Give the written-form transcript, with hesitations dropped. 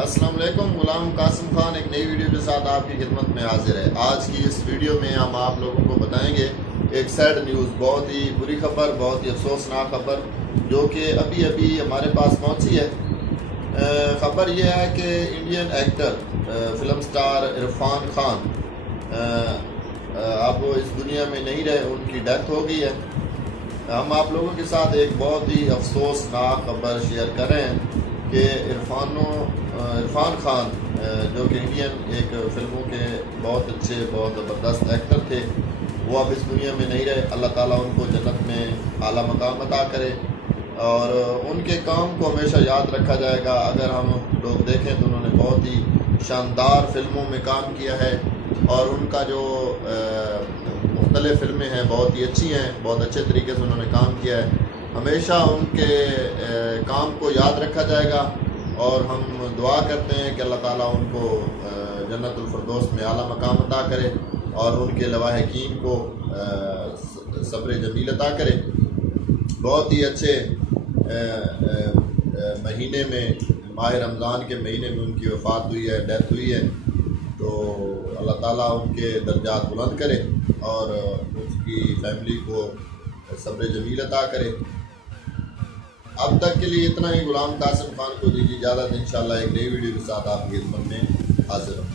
السلام علیکم، غلام قاسم خان ایک نئی ویڈیو کے ساتھ آپ کی خدمت میں حاضر ہے۔ آج کی اس ویڈیو میں ہم آپ لوگوں کو بتائیں گے ایک سیڈ نیوز، بہت ہی بری خبر، بہت ہی افسوسناک خبر جو کہ ابھی ہمارے پاس پہنچی ہے۔ خبر یہ ہے کہ Indian actor film star Irfan Khan اب اس دنیا میں نہیں رہے، ان کی ڈیتھ ہو گئی ہے۔ ہم آپ لوگوں کے ساتھ ایک بہت ہی افسوسناک خبر شیئر کر رہے ہیں کہ عرفان خان جو کہ انڈین ایک فلموں کے بہت اچھے، بہت زبردست ایکٹر تھے، وہ اب اس دنیا میں نہیں رہے۔ اللہ تعالیٰ ان کو جنت میں اعلیٰ مقام عطا کرے اور ان کے کام کو ہمیشہ یاد رکھا جائے گا۔ اگر ہم لوگ دیکھیں تو انہوں نے بہت ہی شاندار فلموں میں کام کیا ہے اور ان کا جو مختلف فلمیں ہیں بہت ہی اچھی ہیں، بہت اچھے طریقے سے انہوں نے کام کیا ہے۔ ہمیشہ ان کے کام کو یاد رکھا جائے گا اور ہم دعا کرتے ہیں کہ اللہ تعالیٰ ان کو جنت الفردوس میں اعلیٰ مقام عطا کرے اور ان کے لواحقین کو صبر جمیل عطا کرے۔ بہت ہی اچھے مہینے میں، ماہ رمضان کے مہینے میں ان کی وفات ہوئی ہے، ڈیتھ ہوئی ہے، تو اللہ تعالیٰ ان کے درجات بلند کرے اور اس کی فیملی کو صبر جمیل عطا کرے۔ اب تک کے لیے اتنا ہی۔ غلام قاسم خان کو دیجیے اجازت، انشاءاللہ ایک نئی ویڈیو کے ساتھ آپ کی خدمت میں حاضر ہوں۔